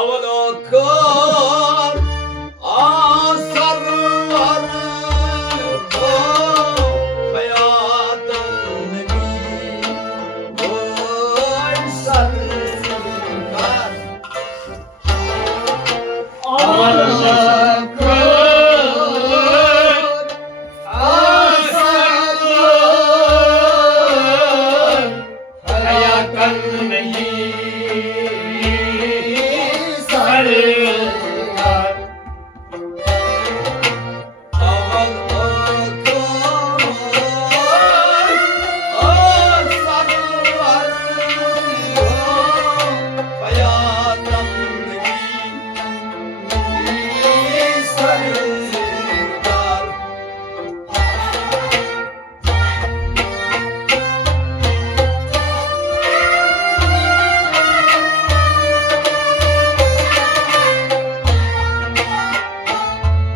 अवलोकन आसरवर को hayatın nebi oy sarkar Avalokon asarlar hayatın neyi sarkar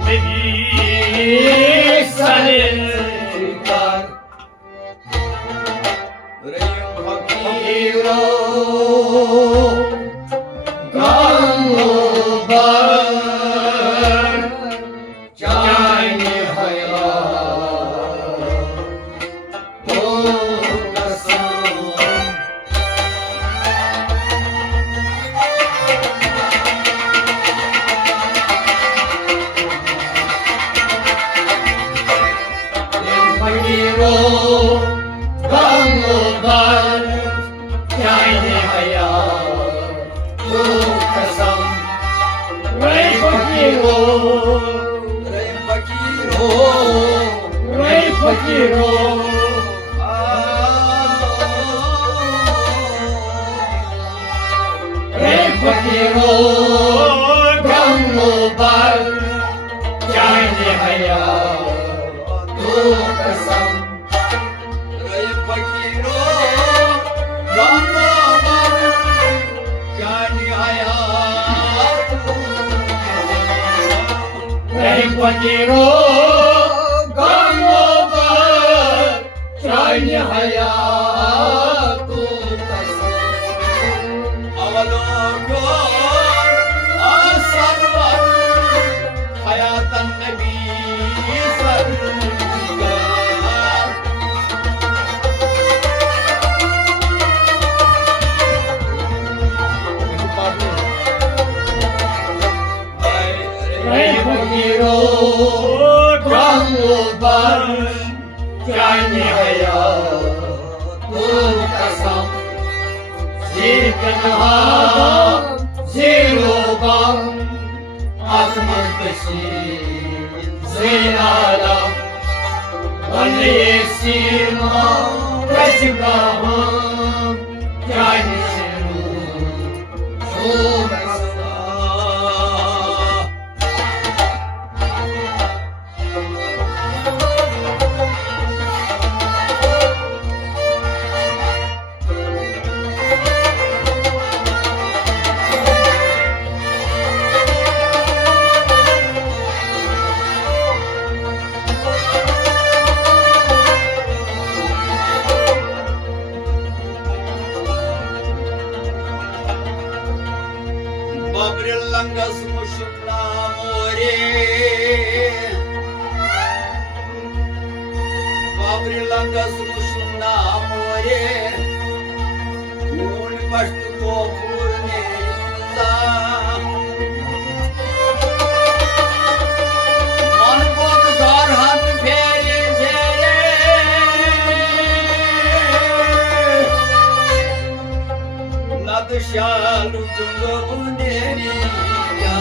neyi sarkar Hiro Gamubar Jani hayat O kasam Hiro Gamubar Jani hayat O kasam Ray Fakiro Ray Fakiro Ray Fakiro Gamubar Jani hayat O kasam Ray Fakiro Gamubar Jani hayat O kasam hayatın nebi sarkar Ray Fakiro Gamubar Jani hayat O kasam Zir tenha zir oban Atman peşin zir alam Bana yesima Resimdaham Jani şeru Şu kasam Babrillangas mushna more Babrillangas mushna more Moon bast ko purne za Man bot gar hat fere jere Nad shalu tunguneri ya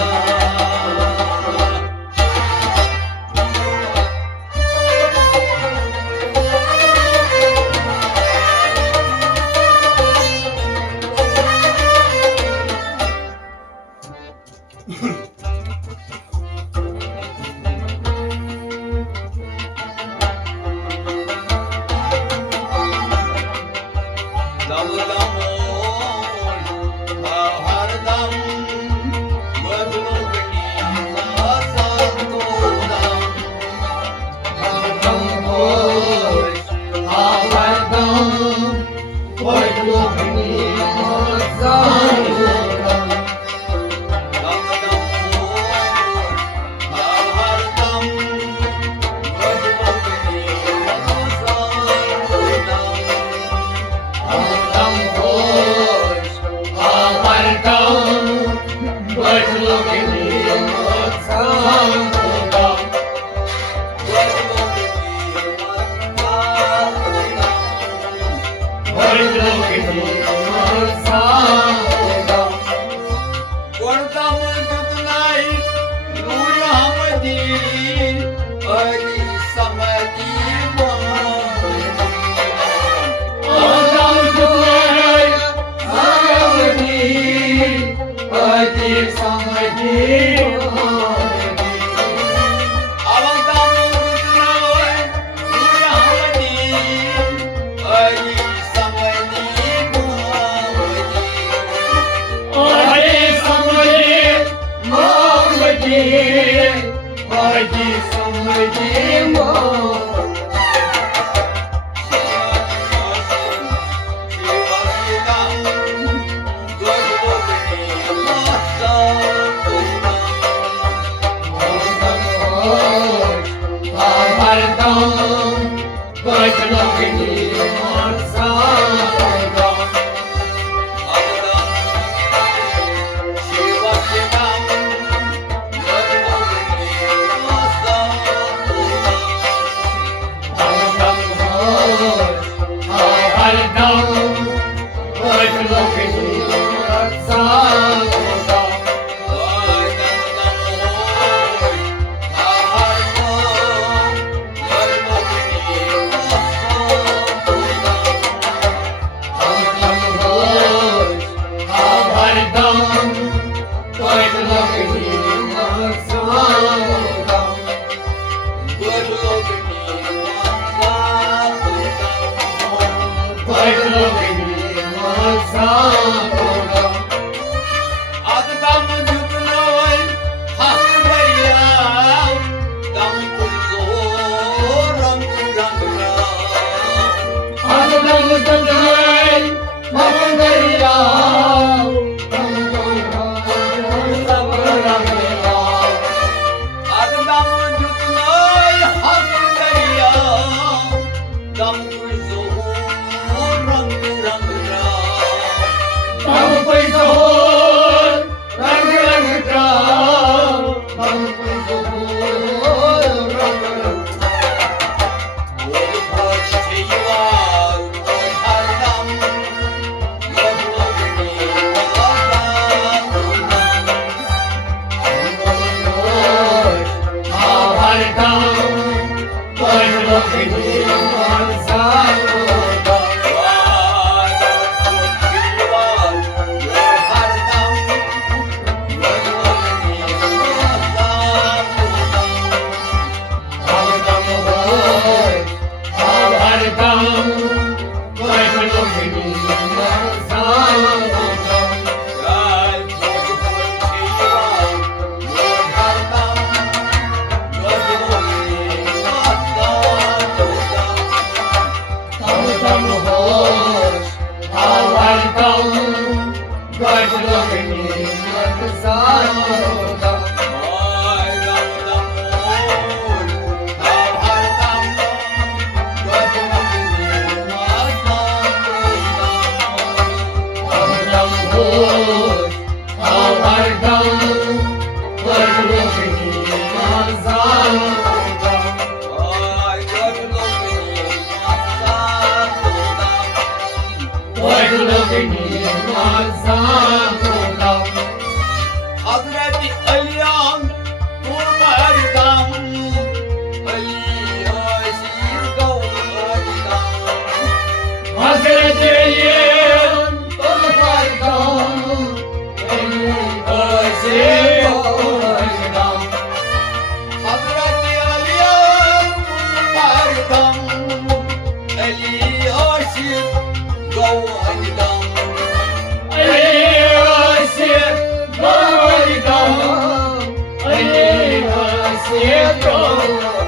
Ali Samadi Adam tutmayın Samadi Adi Samadi Avantam tutmayın Muhammadi Ali Samadi Adi Samadi Muhammadi Adi Samadi Hazreti Ali'yan Umardam Ali Aşir Gavardam Hazreti Ali'nin Umardam Ali Aşir Gavardam Hazreti Ali'yan Umardam Ali Aşir Gavardam Ali Aşir Gavardam Ali Aşir Gavardam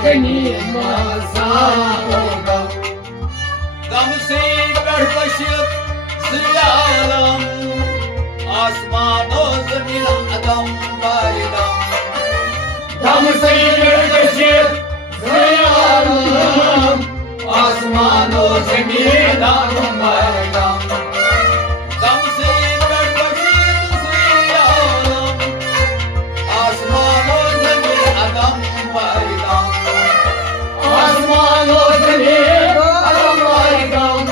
लोगनी मसालों Gamsi perlaşıp ziyalam Asman o zemin adam baydam दम से निर्देशित ज़ियालम आसमानों से नीलाम मरदम Gamsi perlaşıp ziyalam Asman o zemin adam baydam आसमानों से नीलाम मरदम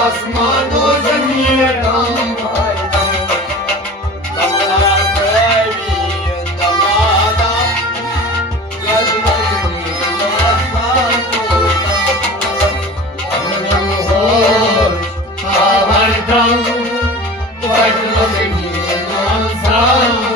आसमानों से नीलाम मरदम Damla kaybi damadam Gözlerini basman हम होश आवर्तम वज्रगनी मसालों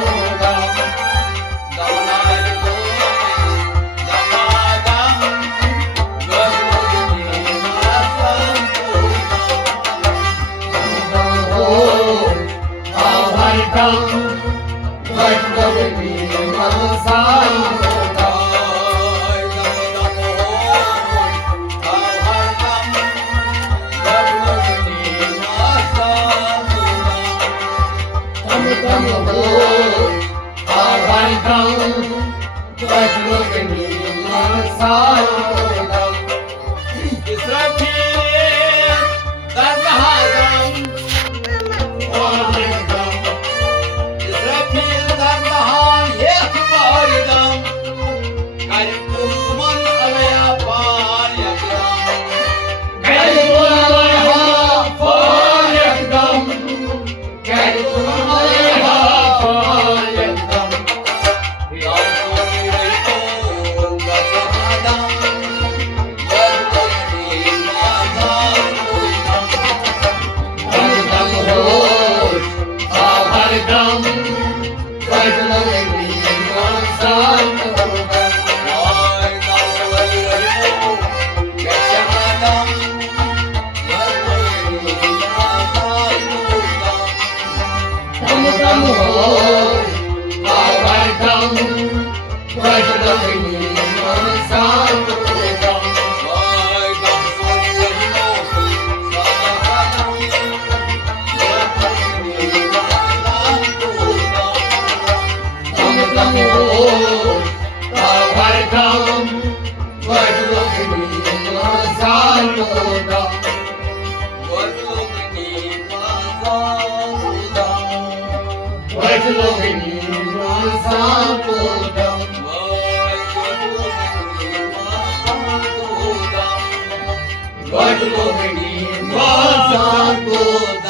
What